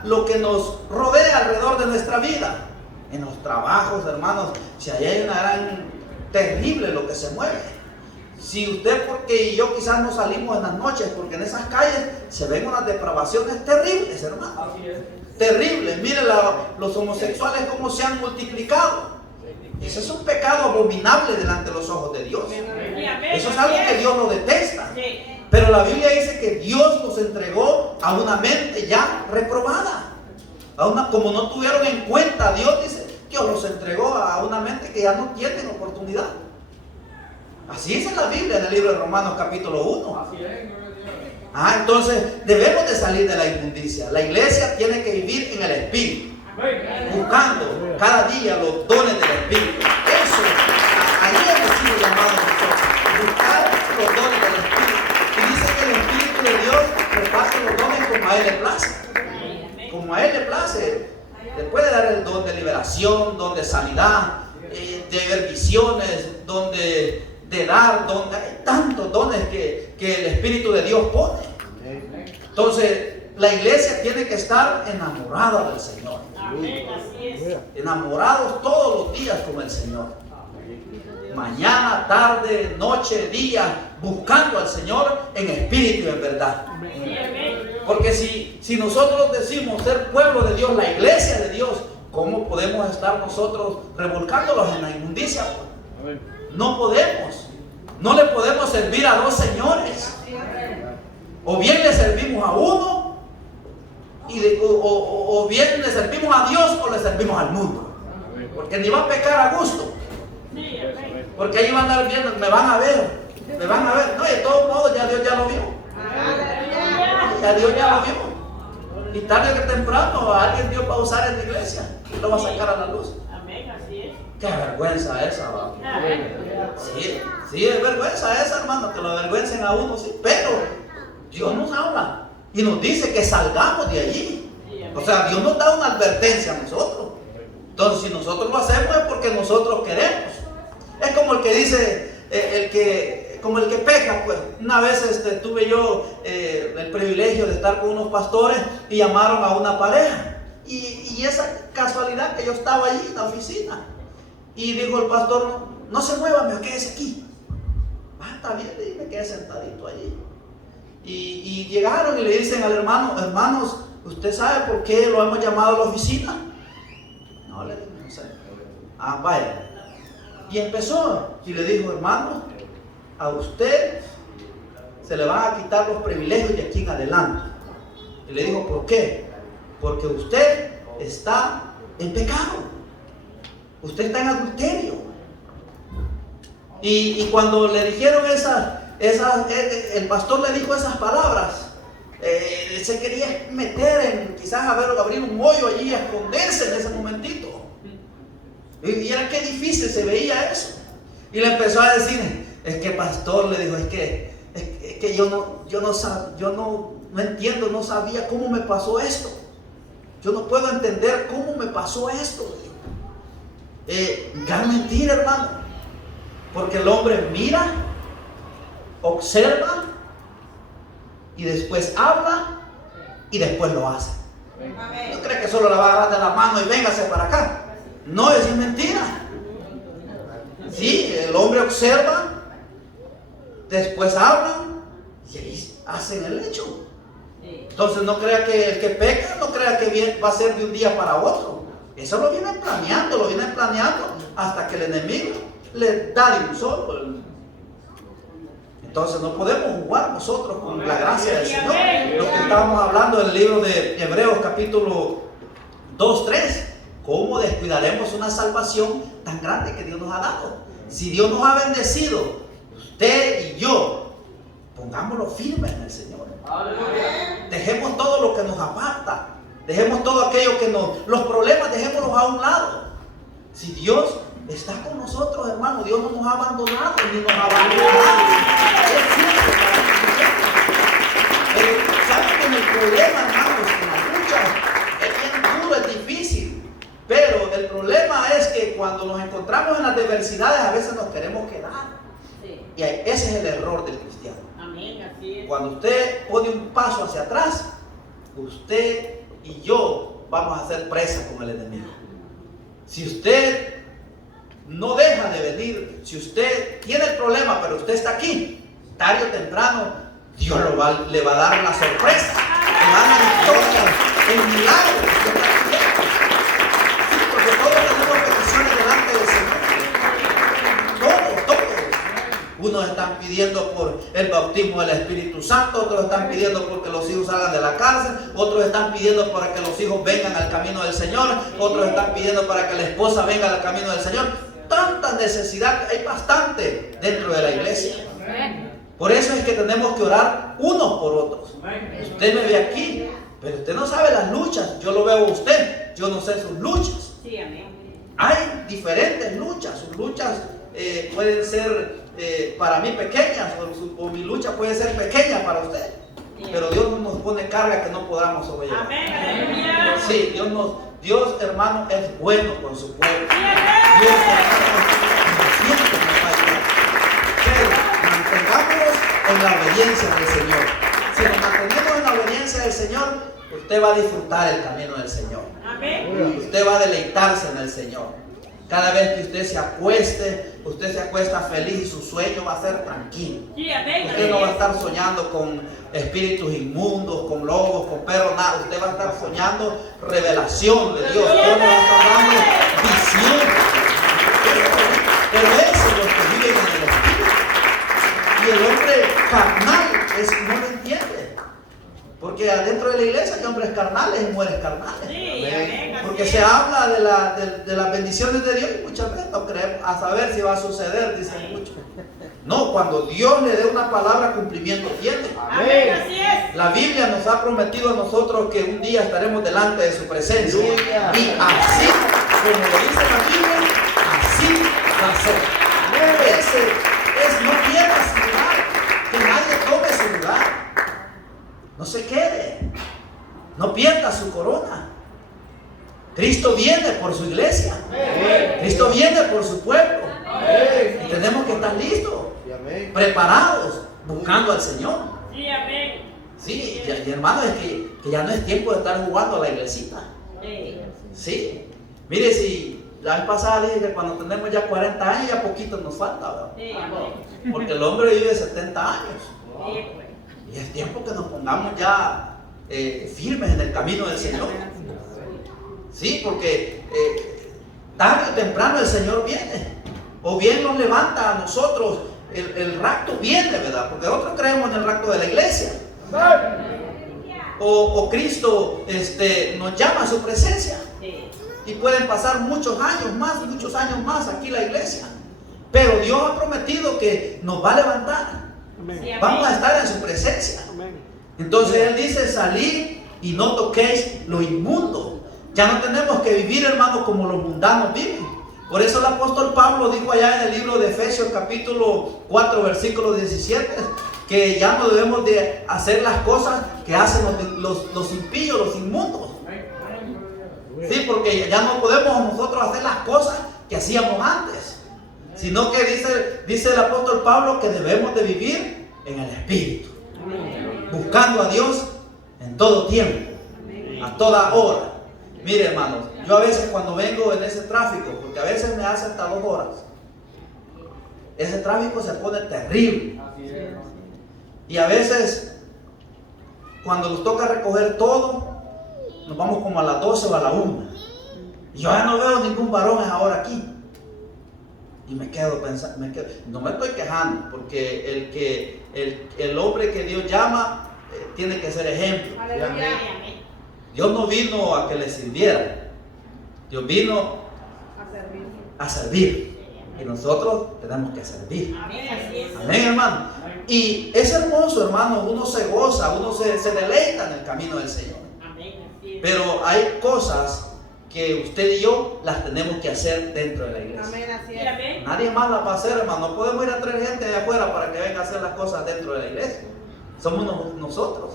lo que nos rodea alrededor de nuestra vida? En los trabajos, hermanos, si allá hay una gran terrible lo que se mueve. Si usted, porque yo quizás no salimos en las noches, porque en esas calles se ven unas depravaciones terribles, hermano. Terribles. Mire los homosexuales cómo se han multiplicado. Ese es un pecado abominable delante de los ojos de Dios. Eso es algo que Dios no detesta. Pero la Biblia dice que Dios nos entregó a una mente ya reprobada. Como no tuvieron en cuenta a Dios, dice, Dios los entregó a una mente que ya no tienen oportunidad. Así dice la Biblia en el libro de Romanos capítulo 1. Entonces debemos de salir de la inmundicia. La iglesia tiene que vivir en el Espíritu, buscando cada día los dones del Espíritu. Eso, ahí hemos sido llamados nosotros, buscar los dones del Espíritu. Y dice que el Espíritu de Dios reparte los dones como a Él le place. Como a Él le place. Le puede dar el don de liberación, don de sanidad, de ver visiones, don de dar, hay tantos dones que el Espíritu de Dios pone. Entonces, la iglesia tiene que estar enamorada del Señor. Amén, así es. Enamorados todos los días con el Señor. Mañana, tarde, noche, día, buscando al Señor en espíritu y en verdad. Sí, amén. Porque si nosotros decimos ser pueblo de Dios, la iglesia de Dios, ¿cómo podemos estar nosotros revolcándolos en la inmundicia? Amén. No podemos. No le podemos servir a dos señores. O bien le servimos a uno, o bien le servimos a Dios o le servimos al mundo. Amén. Porque ni va a pecar a gusto. Sí, amén. Porque ahí van a andar viendo, me van a ver. Me van a ver. No, y de todos modos ya Dios ya lo vio. Ya Dios ya lo vio. Y tarde que temprano alguien Dios va a usar en la iglesia y lo va a sacar a la luz. Amén, así es. Qué vergüenza esa, ¿va? Amén. Sí, es vergüenza esa, hermano, que lo avergüencen a uno, sí. Pero Dios nos habla y nos dice que salgamos de allí. O sea, Dios nos da una advertencia a nosotros. Entonces, si nosotros lo hacemos es porque nosotros queremos. Es como el que dice, como el que peca, pues. Una vez tuve yo el privilegio de estar con unos pastores y llamaron a una pareja. Y esa casualidad que yo estaba allí en la oficina. Y dijo el pastor, no se mueva, me quédese aquí. Está bien, y me quedé sentadito allí. Y llegaron y le dicen al hermano, hermanos, ¿usted sabe por qué lo hemos llamado a la oficina? No, le dije, no sé. Vaya. Y empezó y le dijo, hermano, a usted se le van a quitar los privilegios de aquí en adelante. Y le dijo, ¿por qué? Porque usted está en pecado. Usted está en adulterio. Y cuando le dijeron el pastor le dijo esas palabras, se quería meter quizás abrir un hoyo allí y esconderse en ese momentito. Y era que difícil se veía eso. Y le empezó a decir, es que pastor, le dijo, es que yo no entiendo, no sabía cómo me pasó esto. Yo no puedo entender cómo me pasó esto. Gran mentira, hermano. Porque el hombre mira, observa y después habla y después lo hace. ¿No cree que solo la va a agarrar de la mano y véngase para acá? No, es mentira. Sí, el hombre observa, después hablan y ahí hacen el hecho. Entonces no crea que el que peca, no crea que va a ser de un día para otro. Eso lo vienen planeando hasta que el enemigo le da de un solo. Entonces no podemos jugar nosotros con la gracia del Señor. Lo que estábamos hablando en el libro de Hebreos capítulo 2:3. ¿Cómo descuidaremos una salvación tan grande que Dios nos ha dado? Si Dios nos ha bendecido, usted y yo, pongámoslo firme en el Señor. Dejemos todo lo que nos aparta. Dejemos todo aquello que los problemas, dejémoslos a un lado. Si Dios está con nosotros, hermano, Dios no nos ha abandonado ni nos abandonará. Es cierto, pero ¿saben que en el problema, hermanos, en la lucha es bien duro, es difícil? Pero el problema es que cuando nos encontramos en las diversidades a veces nos queremos quedar. Sí. Y ese es el error del cristiano. Amén, así es. Cuando usted pone un paso hacia atrás, usted y yo vamos a ser presa con el enemigo. Si usted no deja de venir, si usted tiene el problema, pero usted está aquí, tarde o temprano, Dios le va a dar la sorpresa, le va a dar victoria, el milagro. Sí, porque todos tenemos peticiones delante del Señor. Todos. Unos están pidiendo por el bautismo del Espíritu Santo, otros están pidiendo porque los hijos salgan de la cárcel, otros están pidiendo para que los hijos vengan al camino del Señor, otros están pidiendo para que la esposa venga al camino del Señor. Tanta necesidad, hay bastante dentro de la iglesia. Por eso es que tenemos que orar unos por otros. Usted me ve aquí, pero usted no sabe las luchas. Yo lo veo a usted, yo no sé sus luchas. Sí, amén. Hay diferentes luchas. Sus luchas pueden ser para mí pequeñas, o mi lucha puede ser pequeña para usted. Pero Dios no nos pone carga que no podamos sobrellevar. Amén, aleluya. Sí, Dios, hermano, es bueno con su pueblo. Sí, Dios, hermano, siempre nos va a ayudar. Pero mantengámonos en la obediencia del Señor. Si nos mantenemos en la obediencia del Señor, usted va a disfrutar el camino del Señor. amén. Usted va a deleitarse en el Señor. Cada vez que usted se acuesta feliz y su sueño va a ser tranquilo. Sí, amén. Usted no va a estar soñando con espíritus inmundos, con lobos, con perros, nada. Usted va a estar soñando revelación de Dios. Dios le va a estar dando visión. Pero eso es lo que viven en el espíritu. Y el hombre carnal no lo entiende. Porque adentro de la iglesia hay hombres carnales y mujeres carnales. Sí, amén. Porque se habla de las bendiciones de Dios y muchas veces no creemos a saber si va a suceder, dicen muchos. No, cuando Dios le dé una palabra, cumplimiento tiene. Amén, así es. La Biblia nos ha prometido a nosotros que un día estaremos delante de su presencia. Y así, como lo dice la Biblia, así va a ser. No pierda su lugar, que nadie tome su lugar. No se quede, no pierda su corona. Cristo viene por su iglesia. Cristo viene por su pueblo. Y tenemos que estar listos, preparados, buscando al Señor. Sí, amén. Sí, y hermano, es que ya no es tiempo de estar jugando a la iglesita. Sí, mire, si la vez pasada dije que cuando tenemos ya 40 años, ya poquito nos falta, ¿verdad? Sí, amén. Porque el hombre vive 70 años. Sí, pues. Y es tiempo que nos pongamos ya firmes en el camino del Señor. Sí, porque tarde o temprano el Señor viene. O bien nos levanta a nosotros. El rapto viene, ¿verdad? Porque nosotros creemos en el rapto de la iglesia. O Cristo nos llama a su presencia. Y pueden pasar muchos años más aquí la iglesia. Pero Dios ha prometido que nos va a levantar. Vamos a estar en su presencia. Entonces Él dice: salid y no toquéis lo inmundo. Ya no tenemos que vivir, hermanos, como los mundanos viven. Por eso el apóstol Pablo dijo allá en el libro de Efesios capítulo 4 versículo 17 que ya no debemos de hacer las cosas que hacen los impíos, los inmundos. Sí, porque ya no podemos nosotros hacer las cosas que hacíamos antes. Sino que dice el apóstol Pablo que debemos de vivir en el Espíritu, buscando a Dios en todo tiempo, a toda hora. Mire, hermanos, yo a veces cuando vengo en ese tráfico, porque a veces me hace hasta 2 horas, ese tráfico se pone terrible. Y a veces, cuando nos toca recoger todo, nos vamos como a las 12 o a la 1. Y yo ya no veo ningún varón ahora aquí. Y me quedo pensando, no me estoy quejando, porque el hombre que Dios llama tiene que ser ejemplo. Dios no vino a que le sirviera, Dios vino a servir. Y nosotros tenemos que servir. Amén, hermano. Y es hermoso, hermano, uno se goza, uno se deleita en el camino del Señor. Pero hay cosas que usted y yo las tenemos que hacer dentro de la iglesia. Amén, así es. Nadie más las va a hacer, hermano. No podemos ir a traer gente de afuera para que venga a hacer las cosas dentro de la iglesia. Somos nosotros.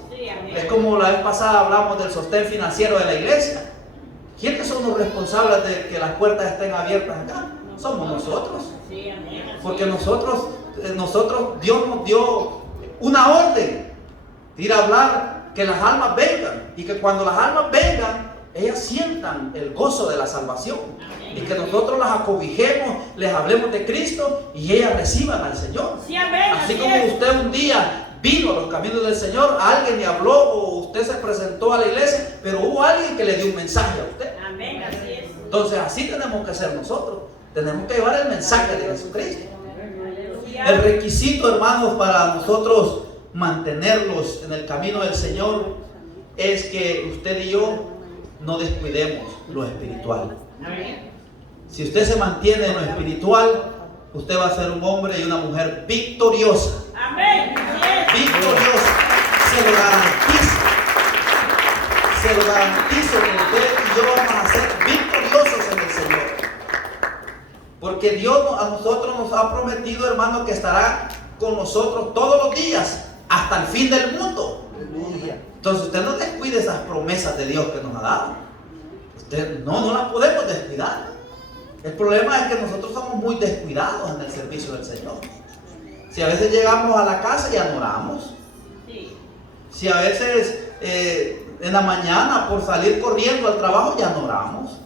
Es como la vez pasada hablamos del sostén financiero de la iglesia. ¿Quiénes son los responsables de que las puertas estén abiertas acá? Somos nosotros. Porque nosotros, Dios nos dio una orden de ir a hablar, que las almas vengan. Y que cuando las almas vengan, ellas sientan el gozo de la salvación. Y que nosotros las acobijemos, les hablemos de Cristo y ellas reciban al Señor. Así como usted un día vino a los caminos del Señor, alguien le habló o usted se presentó a la iglesia, pero hubo alguien que le dio un mensaje a usted. Entonces así tenemos que ser nosotros. Tenemos que llevar el mensaje de Jesucristo. El requisito, hermanos, para nosotros mantenerlos en el camino del Señor es que usted y yo no descuidemos lo espiritual. Si usted se mantiene en lo espiritual, usted va a ser un hombre y una mujer victoriosa. Victoriosa. Se lo garantizo. Se lo garantizo que usted y yo vamos a ser victoriosos en el Señor. Porque Dios a nosotros nos ha prometido, hermano, que estará con nosotros todos los días hasta el fin del mundo. Entonces usted no descuide esas promesas de Dios que nos ha dado. Usted no las podemos descuidar. El problema es que nosotros somos muy descuidados en el servicio del Señor. Si a veces llegamos a la casa y adoramos. Si a veces en la mañana por salir corriendo al trabajo ya no oramos.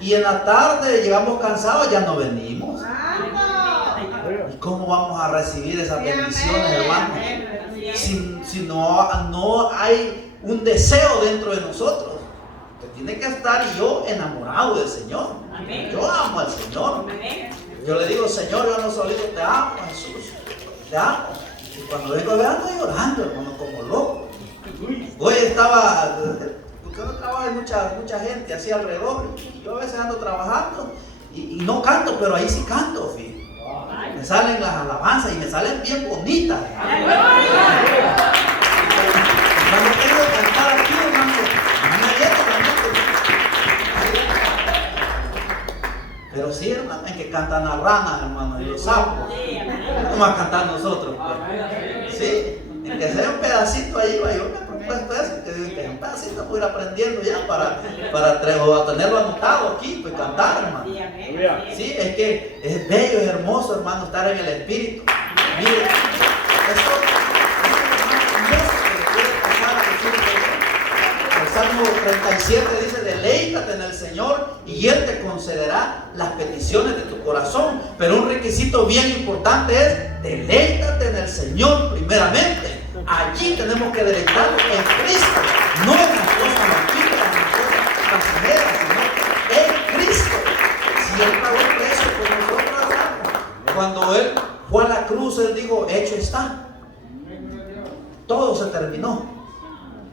y en la tarde llegamos cansados, ya no venimos. ¿Y cómo vamos a recibir esas bendiciones, hermanos? Si no hay un deseo dentro de nosotros, que tiene que estar yo enamorado del Señor. Yo amo al Señor. Yo le digo, Señor, yo no solito te amo, Jesús, te amo. Y cuando vengo a ver, ando llorando, hermano, como loco. Hoy estaba, porque no trabaja, hay mucha gente así alrededor, y yo a veces ando trabajando y no canto, pero ahí sí canto, fíjate. Me salen las alabanzas y me salen bien bonitas. Cuando tengo que cantar aquí, hermano, no me viene la mente. Pero sí, hermano, es que cantan las ranas, hermano, y los sapos. Vamos a cantar nosotros, pues. Sí, en que sea un pedacito ahí, yo me he propuesto eso, que un pedacito voy a ir aprendiendo ya para tenerlo anotado aquí, pues cantar, hermano. Sí, es que es bello, es hermoso, hermano, estar en el Espíritu. Mire, eso el Salmo 37 dice, deleítate en el Señor y Él te concederá las peticiones de tu corazón. Pero un requisito bien importante es, deleítate en el Señor primeramente. Allí tenemos que deleitarnos en Cristo, no en las cosas materiales, en las cosas pasajeras, sino en Cristo. Si Él pagó el precio por nosotros, hermano. Cuando Él fue a la cruz, Él dijo, hecho está. Todo se terminó.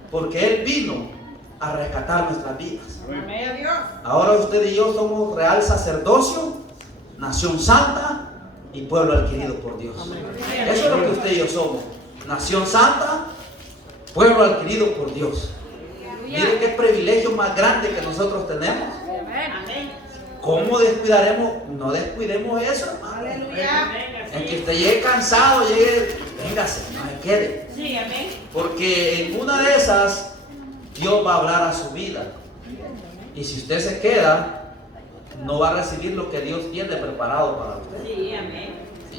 Porque Él vino a rescatar nuestras vidas. Ahora usted y yo somos real sacerdocio, nación santa y pueblo adquirido por Dios. Eso es lo que usted y yo somos. Nación santa, pueblo adquirido por Dios. Mire qué privilegio más grande que nosotros tenemos. ¿Cómo descuidaremos? No descuidemos eso, hermano. En que usted llegue cansado, véngase, no se quede. Porque en una de esas, Dios va a hablar a su vida. Y si usted se queda, no va a recibir lo que Dios tiene preparado para usted.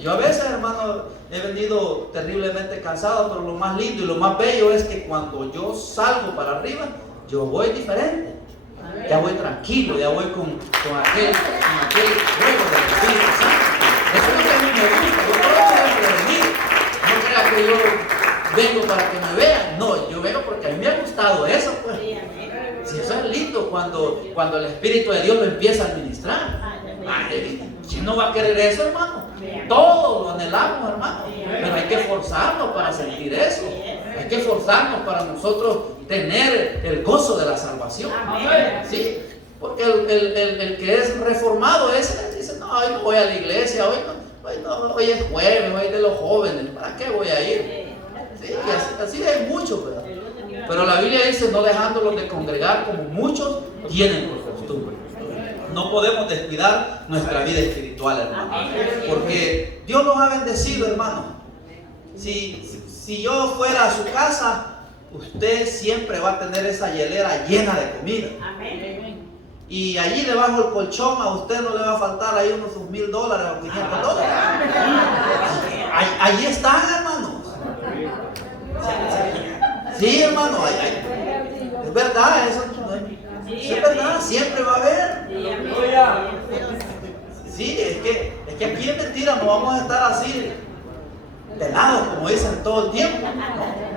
Yo a veces, hermano, he venido terriblemente cansado, pero lo más lindo y lo más bello es que cuando yo salgo para arriba, yo voy diferente. Ya voy tranquilo, ya voy con aquel fuego del Espíritu Santo. Eso es lo que a mí me gusta. Yo no quiero venir. No crea que yo vengo para que me vean. No, yo vengo porque a mí me ha gustado eso, pues. Si eso es lindo cuando el Espíritu de Dios lo empieza a administrar. ¿Quién no va a querer eso, hermano? Todos lo anhelamos, hermano. Pero hay que esforzarnos para sentir eso. Hay que esforzarnos para nosotros tener el gozo de la salvación. ¿Sí? Porque el que es reformado, ese dice, no, hoy no voy a la iglesia, hoy es jueves, hoy es de los jóvenes, ¿para qué voy a ir? Sí, así hay muchos, ¿verdad? Pero la Biblia dice, no dejándolos de congregar como muchos tienen por costumbre. No podemos descuidar nuestra vida espiritual, hermano. Porque Dios nos ha bendecido, hermano. Si yo fuera a su casa, usted siempre va a tener esa hielera llena de comida. Y allí debajo del colchón a usted no le va a faltar ahí unos $1,000 o $500. Allí están, hermanos. Sí, hermano. Es verdad, eso es verdad, siempre va a haber. Sí, es que aquí es mentira, no vamos a estar así pelados como dicen todo el tiempo. ¿No?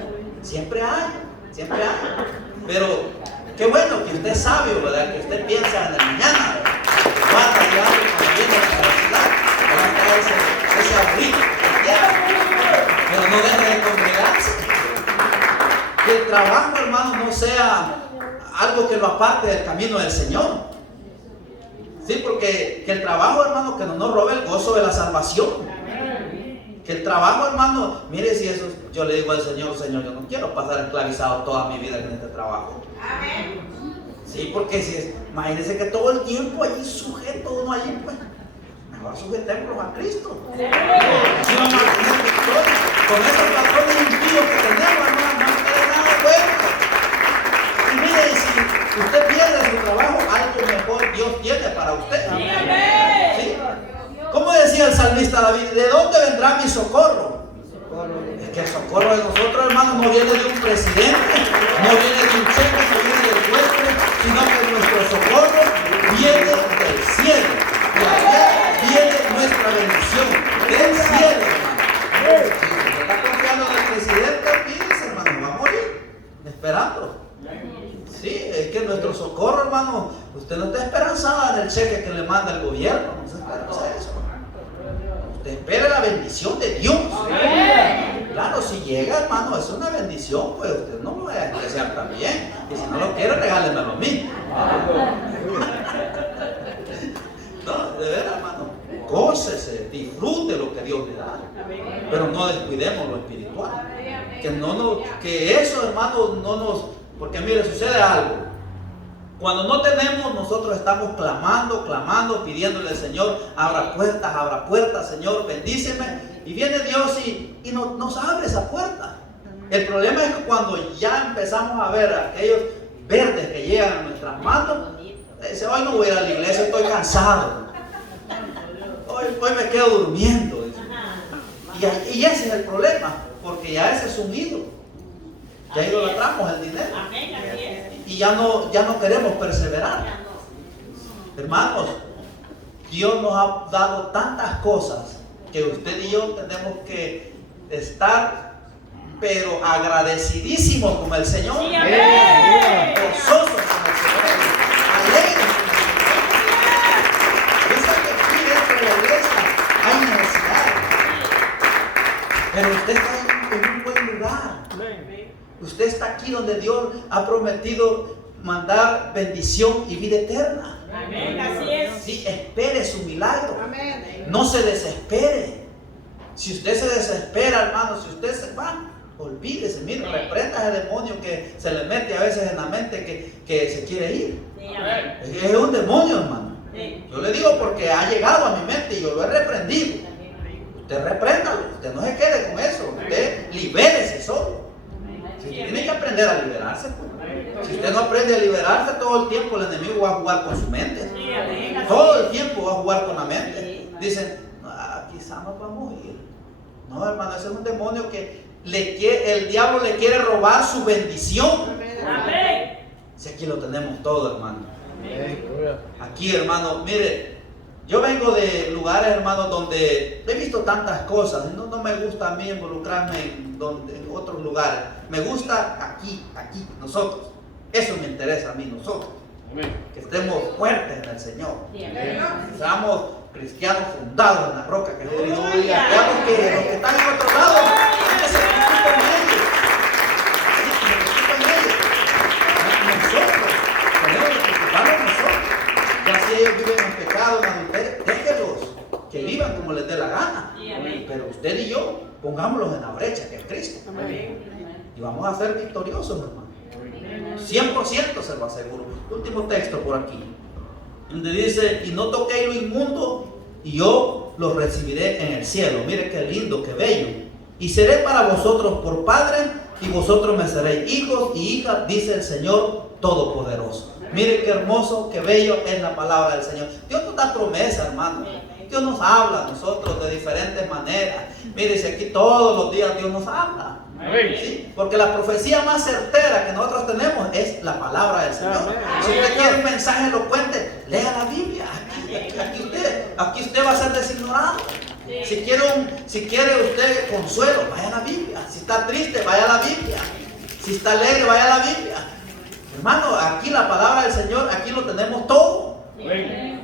Siempre hay. Pero qué bueno que usted es sabio, ¿verdad? Que usted piensa en el mañana, que va a estar llegando cuando viene a la universidad, que va a estar ese abrigo que quiera, pero no deje de congregarse. Que el trabajo, hermano, no sea algo que lo aparte del camino del Señor. Sí, porque que el trabajo, hermano, que no nos robe el gozo de la salvación. Que el trabajo, hermano, mire, si eso, yo le digo al Señor, yo no quiero pasar esclavizado toda mi vida en este trabajo. Sí, porque si imagínense que todo el tiempo allí sujeto uno allí, pues, mejor sujetémoslo a Cristo. Si vamos a tener victoria con esos patrones impíos que tenemos, hermano, no queda nada bueno. Y mire, si usted pierde su trabajo, algo mejor Dios tiene para usted. ¿Sí? ¿Cómo decía el salmista David? ¿De dónde vendrá mi socorro? Es que el socorro de nosotros, hermanos, no viene de un presidente, no viene de un cheque, no viene del juez, sino que nuestro socorro viene esperando. Sí, es que nuestro socorro, hermano, usted no está esperanzada en el cheque que le manda el gobierno. No se esperanza eso. Usted espera la bendición de Dios. Claro, si llega, hermano, es una bendición, pues usted no lo va a despreciar también. Y si no lo quiere, regálemelo a mí. No, de veras, hermano, gócese, disfrute lo que Dios le da. Pero no descuidemos lo espiritual. Que eso, hermano, no nos... Porque mire, sucede algo. Cuando no tenemos, nosotros estamos clamando, pidiéndole al Señor, abra puertas, Señor, bendíceme. Y viene Dios y nos abre esa puerta. El problema es que cuando ya empezamos a ver aquellos verdes que llegan a nuestras manos, dice, hoy no voy a ir a la iglesia, estoy cansado. Hoy me quedo durmiendo. Y ese es el problema, porque ya ese es un ídolo. Ya idolatramos el dinero. Y ya no queremos perseverar. Hermanos, Dios nos ha dado tantas cosas que usted y yo tenemos que estar, pero agradecidísimos con el Señor. Sí, amén. Gozosos con el Señor. Alegres con el Señor. Yo sé que aquí dentro de la iglesia hay necesidad. Pero usted está en un buen lugar. Usted está aquí donde Dios ha prometido mandar bendición y vida eterna. Amén, así es. Sí, espere su milagro. Amén. No se desespere. Si usted se desespera, hermano, si usted se va, olvídese. Mire, reprenda ese demonio que se le mete a veces en la mente que se quiere ir. Sí, amén. Es un demonio, hermano. Sí. Yo le digo porque ha llegado a mi mente y yo lo he reprendido. Usted repréndalo, usted no se quede con eso. Usted libérese solo. Si usted tiene que aprender a liberarse, pues. Si usted no aprende a liberarse, todo el tiempo el enemigo va a jugar con su mente. Sí, amén, así Todo es. el tiempo va a jugar con la mente. Dicen, quizá nos vamos a ir. No, hermano, ese es un demonio que el diablo le quiere robar su bendición. Amén. Si aquí lo tenemos todo, hermano. Aquí, hermano, mire, yo vengo de lugares, hermano, donde he visto tantas cosas. No me gusta a mí involucrarme en otros lugares. Me gusta aquí, nosotros. Eso me interesa a mí, nosotros. Que estemos fuertes en el Señor. Sí, amén. Que seamos cristianos fundados en la roca que es Cristo. Veamos que los que están en otro lado, que se preocupen ellos. Sí, que se preocupen ellos. Nosotros tenemos que preocuparnos nosotros. Ya si ellos viven en pecado, en adulterio, déjenlos que vivan como les dé la gana. Sí, amén. Pero usted y yo, pongámoslos en la brecha que es Cristo. Amén. Y vamos a ser victoriosos, hermano. 100% se lo aseguro. Último texto por aquí, donde dice, y no toquéis lo inmundo, y yo los recibiré en el cielo. Mire qué lindo, qué bello. Y seré para vosotros por padre, y vosotros me seréis hijos y hijas, dice el Señor Todopoderoso. Mire qué hermoso, qué bello es la palabra del Señor. Dios nos da promesa, hermano. Dios nos habla a nosotros de diferentes maneras. Mire, si aquí todos los días Dios nos habla. ¿Sí? Porque la profecía más certera que nosotros tenemos es la palabra del Señor. Si usted quiere un mensaje elocuente, lea la Biblia. Aquí usted va a ser designorado. Si quiere usted consuelo, vaya a la Biblia. Si está triste, vaya a la Biblia. Si está alegre, vaya a la Biblia. Hermano, aquí la palabra del Señor, aquí lo tenemos todo.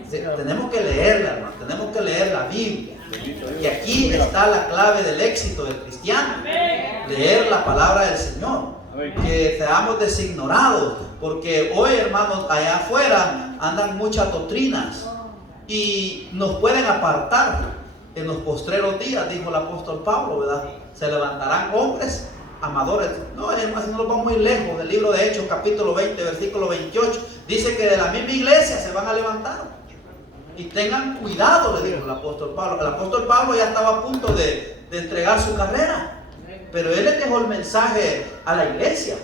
Sí, tenemos que leerla, hermano. Tenemos que leer la Biblia. Y aquí está la clave del éxito del cristiano. Leer la palabra del Señor. Que seamos designorados. Porque hoy, hermanos, allá afuera andan muchas doctrinas. Y nos pueden apartar. En los postreros días, dijo el apóstol Pablo, ¿verdad? Se levantarán hombres amadores. No, hermano, si no nos vamos muy lejos del libro de Hechos, capítulo 20, versículo 28. Dice que de la misma iglesia se van a levantar. Y tengan cuidado, le dijo el apóstol Pablo. El apóstol Pablo ya estaba a punto de entregar su carrera. Pero él le dejó el mensaje a la iglesia.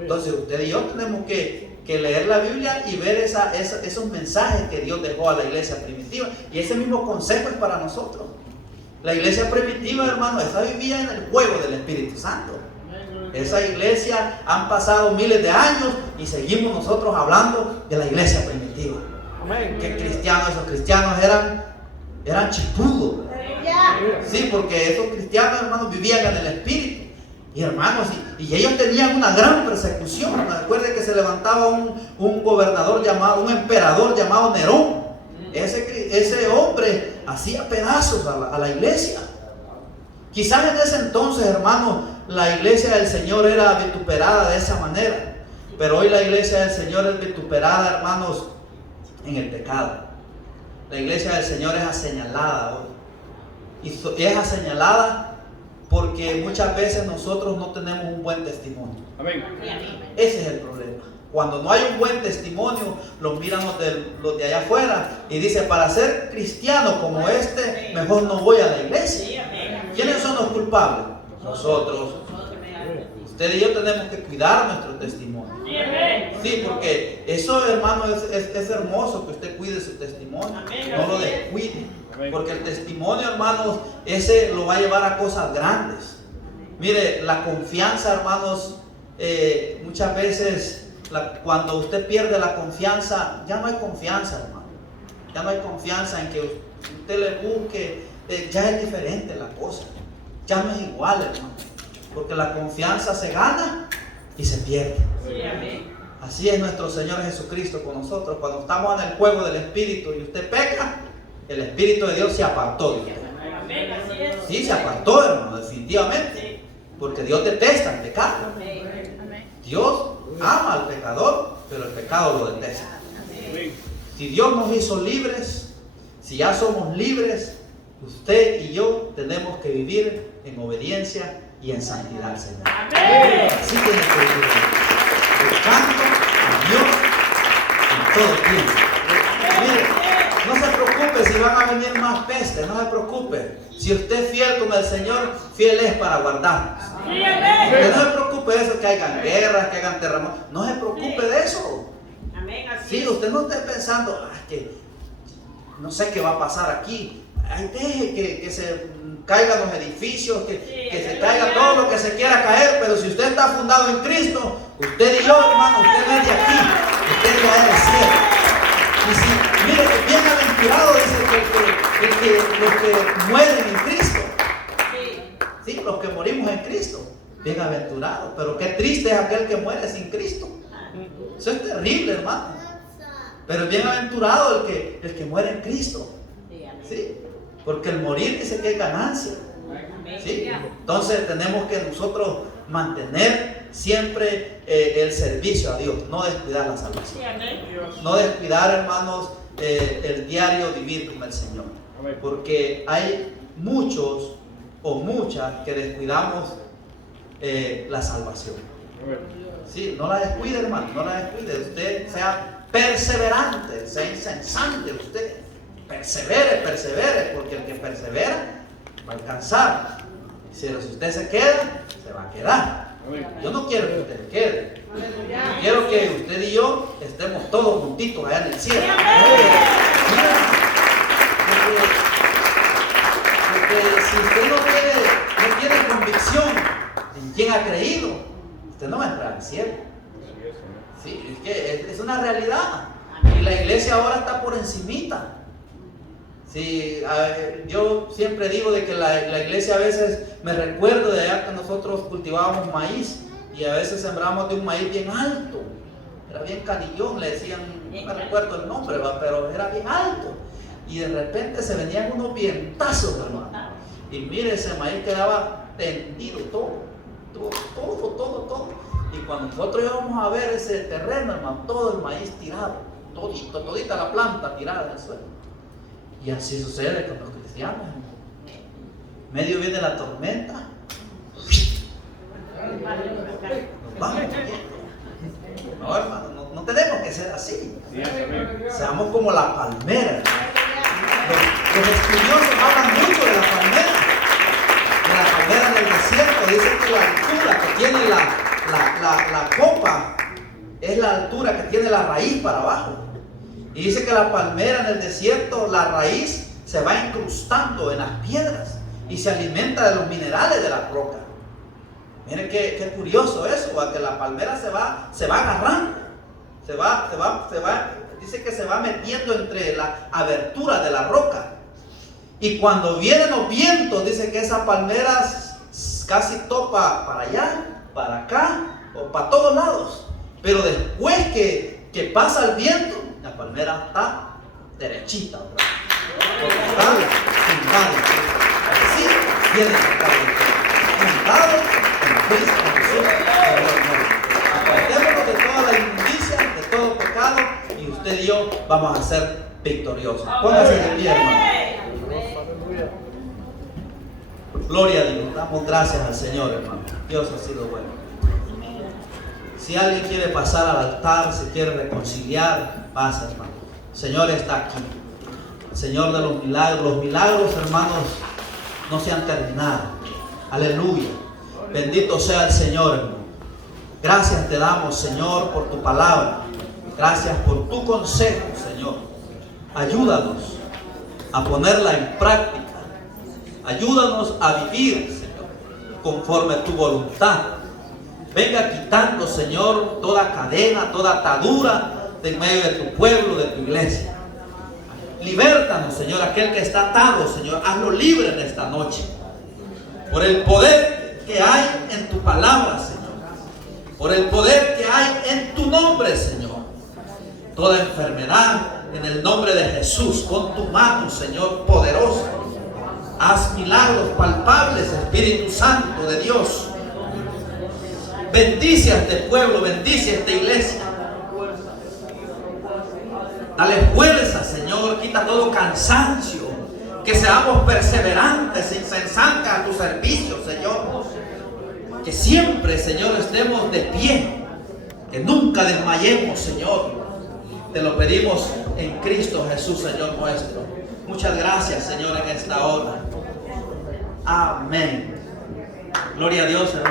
Entonces usted y yo tenemos que leer la Biblia y ver esos mensajes que Dios dejó a la iglesia primitiva. Y ese mismo consejo es para nosotros. La iglesia primitiva, hermano, esa vivía en el fuego del Espíritu Santo. Esa iglesia han pasado miles de años y seguimos nosotros hablando de la iglesia primitiva. Que esos cristianos eran chipudos. Sí, porque esos cristianos, hermanos, vivían en el Espíritu. Y hermanos, y ellos tenían una gran persecución. Recuerden que se levantaba un gobernador llamado, un emperador llamado Nerón. Ese hombre hacía pedazos a la iglesia. Quizás en ese entonces, hermanos, la iglesia del Señor era vituperada de esa manera. Pero hoy la iglesia del Señor es vituperada, hermanos, en el pecado. La iglesia del Señor es aseñalada hoy. Y es aseñalada porque muchas veces nosotros no tenemos un buen testimonio. Amén. Ese es el problema. Cuando no hay un buen testimonio, los miran los de allá afuera y dicen, para ser cristiano como este, mejor no voy a la iglesia. ¿Quiénes son los culpables? Nosotros. Usted y yo tenemos que cuidar nuestro testimonio. Sí, porque eso, hermano, es hermoso que usted cuide su testimonio. No lo descuide. Porque el testimonio, hermanos, ese lo va a llevar a cosas grandes. Mire, la confianza, hermanos, muchas veces cuando usted pierde la confianza, ya no hay confianza, hermano. Ya no hay confianza en que usted le busque, ya es diferente la cosa. Ya no es igual, hermano. Porque la confianza se gana y se pierde. Así es nuestro Señor Jesucristo con nosotros. Cuando estamos en el juego del Espíritu y usted peca, el Espíritu de Dios se apartó de usted. Sí, se apartó, hermano, definitivamente. Porque Dios detesta el pecado. Dios ama al pecador, pero el pecado lo detesta. Si Dios nos hizo libres, si ya somos libres, usted y yo tenemos que vivir en obediencia y en santidad, Señor. Así tiene que vivir. Buscando a Dios en todo tiempo. Mire, no se preocupe si van a venir más pestes, no se preocupe. Si usted es fiel con el Señor, fiel es para guardar. Usted no se preocupe de eso, que hayan guerras, que hagan terremotos. No se preocupe de eso. Sí, usted no esté pensando, que no sé qué va a pasar aquí. Deje que se caigan los edificios, que se caiga todo lo que se quiera caer, pero si usted está fundado en Cristo, usted y yo, hermano, usted no es de aquí, usted ya es del cielo. Y si, mire, bienaventurado dice los que mueren en Cristo. Sí, los que morimos en Cristo, bienaventurados. Pero qué triste es aquel que muere sin Cristo. Eso es terrible, hermano. Pero bienaventurado el que muere en Cristo. Sí. Porque el morir dice que es ganancia. ¿Sí? Entonces tenemos que nosotros mantener siempre el servicio a Dios, no descuidar la salvación. No descuidar, hermanos, el diario vivir con el Señor. Porque hay muchos o muchas que descuidamos la salvación. Sí, no la descuide, hermano, no la descuide. Usted sea perseverante, sea incesante usted. Persevere, porque el que persevera va a alcanzar. Si usted se queda, se va a quedar. Yo no quiero que usted quede. Yo quiero que usted y yo estemos todos juntitos allá en el cielo. Porque si usted no tiene convicción en quién ha creído, usted no va a entrar al cielo. Sí, es que es una realidad. Y la iglesia ahora está por encimita. Sí, yo siempre digo de que la iglesia a veces me recuerdo de allá que nosotros cultivábamos maíz y a veces sembramos de un maíz bien alto, era bien canillón, le decían, no me recuerdo el nombre, pero era bien alto y de repente se venían unos vientazos, hermano, y mire, ese maíz quedaba tendido todo, y cuando nosotros íbamos a ver ese terreno, hermano, todo el maíz tirado, todita la planta tirada en el suelo. Y así sucede con los cristianos. Medio viene la tormenta. Nos vamos. No, hermano, no tenemos que ser así. Seamos como la palmera. Los estudiosos hablan mucho de la palmera. De la palmera en el desierto. Dicen que la altura que tiene la copa es la altura que tiene la raíz para abajo. Y dice que la palmera en el desierto, la raíz se va incrustando en las piedras y se alimenta de los minerales de la roca. Miren qué curioso eso, que la palmera se va agarrando, dice que se va metiendo entre la abertura de la roca. Y cuando vienen los vientos, dice que esa palmera casi topa para allá, para acá o para todos lados. Pero después que pasa el viento, la palmera está derechita, ¿verdad? Está fundada. Así viene fundado en Cristo Jesús. Apartémonos de toda la inmundicia, de todo pecado, y usted y yo vamos a ser victoriosos. Póngase de pie, hermano. Gloria a Dios. Damos gracias al Señor, hermano. Dios ha sido bueno. Si alguien quiere pasar al altar, se quiere reconciliar, pasa, hermano. El Señor está aquí. El Señor de los milagros. Los milagros, hermanos, no se han terminado. Aleluya. Bendito sea el Señor, hermano. Gracias te damos, Señor, por tu palabra. Gracias por tu consejo, Señor. Ayúdanos a ponerla en práctica. Ayúdanos a vivir, Señor, conforme a tu voluntad. Venga quitando, Señor, toda cadena, toda atadura de en medio de tu pueblo, de tu iglesia. Libértanos, Señor, aquel que está atado, Señor. Hazlo libre en esta noche. Por el poder que hay en tu palabra, Señor. Por el poder que hay en tu nombre, Señor. Toda enfermedad, en el nombre de Jesús, con tu mano, Señor, poderosa. Haz milagros palpables, Espíritu Santo de Dios. Bendice a este pueblo, bendice a esta iglesia. Dale fuerza, Señor, quita todo cansancio. Que seamos perseverantes, incesantes a tu servicio, Señor. Que siempre, Señor, estemos de pie. Que nunca desmayemos, Señor. Te lo pedimos en Cristo Jesús, Señor nuestro. Muchas gracias, Señor, en esta hora. Amén. Gloria a Dios, hermano.